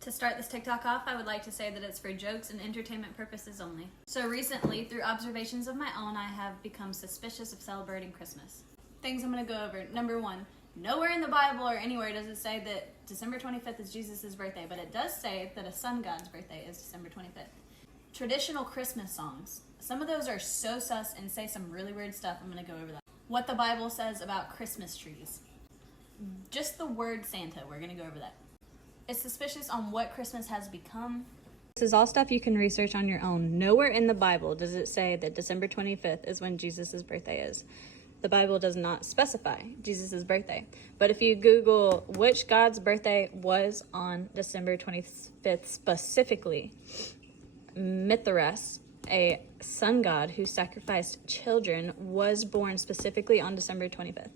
To start this TikTok off, I would like to say that it's for jokes and entertainment purposes only. So recently, through observations of my own, I have become suspicious of celebrating Christmas. Things I'm going to go over. Number one, nowhere in the Bible or anywhere does it say that December 25th is Jesus' birthday, but it does say that a sun god's birthday is December 25th. Traditional Christmas songs. Some of those are so sus and say some really weird stuff. I'm going to go over that. What the Bible says about Christmas trees. Just the word Santa, we're going to go over that. It's suspicious on what Christmas has become. This is all stuff you can research on your own. Nowhere in the Bible does it say that December 25th is when Jesus' birthday is. The Bible does not specify Jesus' birthday. But if you Google which God's birthday was on December 25th specifically, Mithras, a sun god who sacrificed children, was born specifically on December 25th.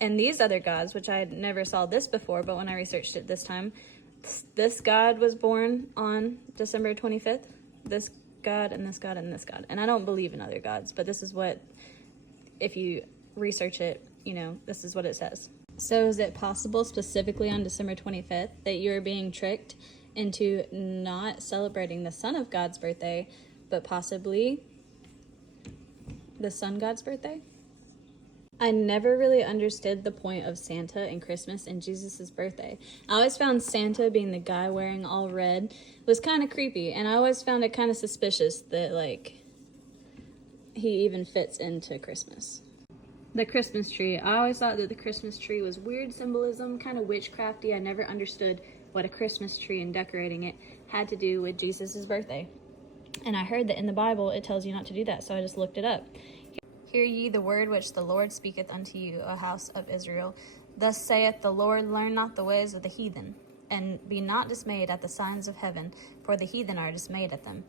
And these other gods, which I never saw this before, but when I researched it this time, this god was born on December 25th. This god and this god and this god. And I don't believe in other gods, but this is what, if you research it, this is what it says. So is it possible specifically on December 25th that you're being tricked into not celebrating the Son of God's birthday, but possibly the sun god's birthday? I never really understood the point of Santa and Christmas and Jesus' birthday. I always found Santa being the guy wearing all red was kind of creepy, and I always found it kind of suspicious that, he even fits into Christmas. The Christmas tree. I always thought that the Christmas tree was weird symbolism, kind of witchcrafty. I never understood what a Christmas tree and decorating it had to do with Jesus' birthday. And I heard that in the Bible it tells you not to do that, so I just looked it up. Hear ye the word which the Lord speaketh unto you, O house of Israel. Thus saith the Lord, learn not the ways of the heathen, and be not dismayed at the signs of heaven, for the heathen are dismayed at them.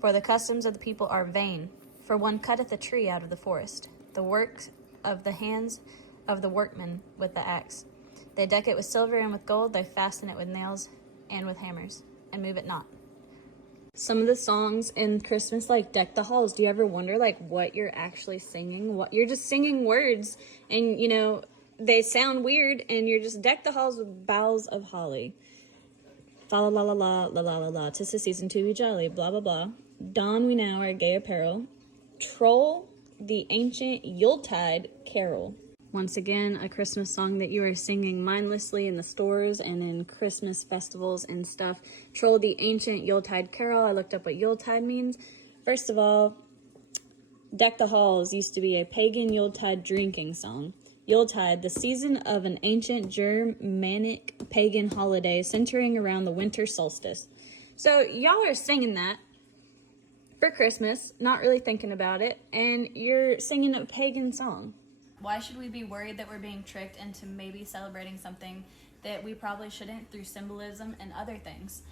For the customs of the people are vain, for one cutteth a tree out of the forest, the work of the hands of the workmen with the axe. They deck it with silver and with gold, they fasten it with nails and with hammers, and move it not. Some of the songs in Christmas, Deck the Halls, do you ever wonder, what you're actually singing? What you're just singing words, and, they sound weird, and you're just deck the halls with boughs of holly. Fa la la la la la la la la, 'tis the season to be jolly, blah blah blah. Don we now our gay apparel. Troll the ancient Yuletide carol. Once again, a Christmas song that you are singing mindlessly in the stores and in Christmas festivals and stuff. Troll the ancient Yuletide carol. I looked up what Yuletide means. First of all, Deck the Halls used to be a pagan Yuletide drinking song. Yuletide, the season of an ancient Germanic pagan holiday centering around the winter solstice. So y'all are singing that for Christmas, not really thinking about it, and you're singing a pagan song. Why should we be worried that we're being tricked into maybe celebrating something that we probably shouldn't through symbolism and other things?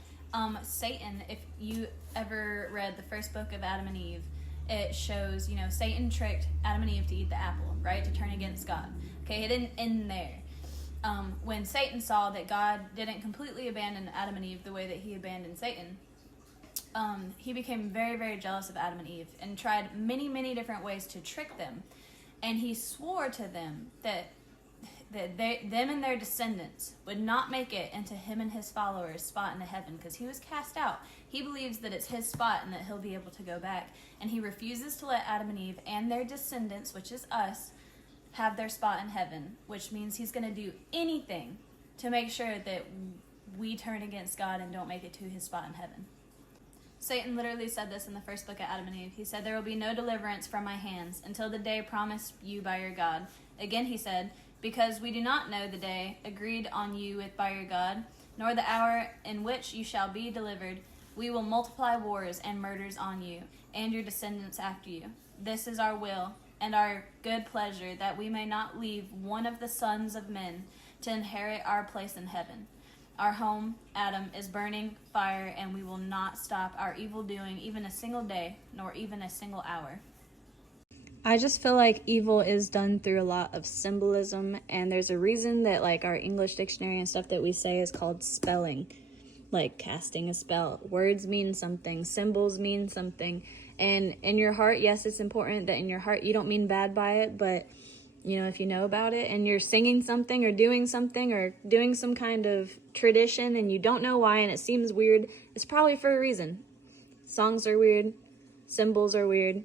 Satan, if you ever read the first book of Adam and Eve, it shows, Satan tricked Adam and Eve to eat the apple, right? To turn against God. Okay, it didn't end there. When Satan saw that God didn't completely abandon Adam and Eve the way that he abandoned Satan, he became very, very jealous of Adam and Eve and tried many, many different ways to trick them. And he swore to them that them and their descendants would not make it into him and his followers' spot in the heaven, because he was cast out. He believes that it's his spot and that he'll be able to go back. And he refuses to let Adam and Eve and their descendants, which is us, have their spot in heaven, which means he's going to do anything to make sure that we turn against God and don't make it to his spot in heaven. Satan literally said this in the first book of Adam and Eve. He said, there will be no deliverance from my hands until the day promised you by your God. Again he said, because we do not know the day agreed on you with by your God, nor the hour in which you shall be delivered, we will multiply wars and murders on you, and your descendants after you. This is our will and our good pleasure, that we may not leave one of the sons of men to inherit our place in heaven. Our home, Adam, is burning fire, and we will not stop our evil doing even a single day, nor even a single hour. I just feel like evil is done through a lot of symbolism, and there's a reason that our English dictionary and stuff that we say is called spelling, casting a spell. Words mean something, symbols mean something, and in your heart, yes, it's important that in your heart you don't mean bad by it, but if you know about it and you're singing something or doing some kind of tradition and you don't know why and it seems weird, it's probably for a reason. Songs are weird, symbols are weird.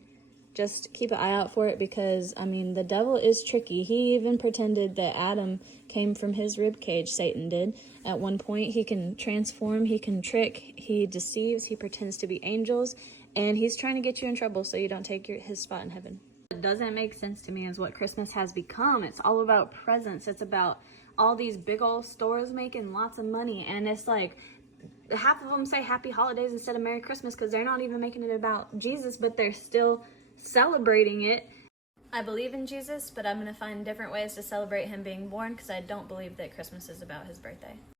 Just keep an eye out for it because, the devil is tricky. He even pretended that Adam came from his rib cage, Satan did. At one point, he can transform, he can trick, he deceives, he pretends to be angels, and he's trying to get you in trouble so you don't take his spot in heaven. What doesn't make sense to me is what Christmas has become. It's all about presents. It's about all these big old stores making lots of money, and it's like half of them say Happy Holidays instead of Merry Christmas because they're not even making it about Jesus, but they're still celebrating it. I believe in Jesus, but I'm going to find different ways to celebrate him being born because I don't believe that Christmas is about his birthday.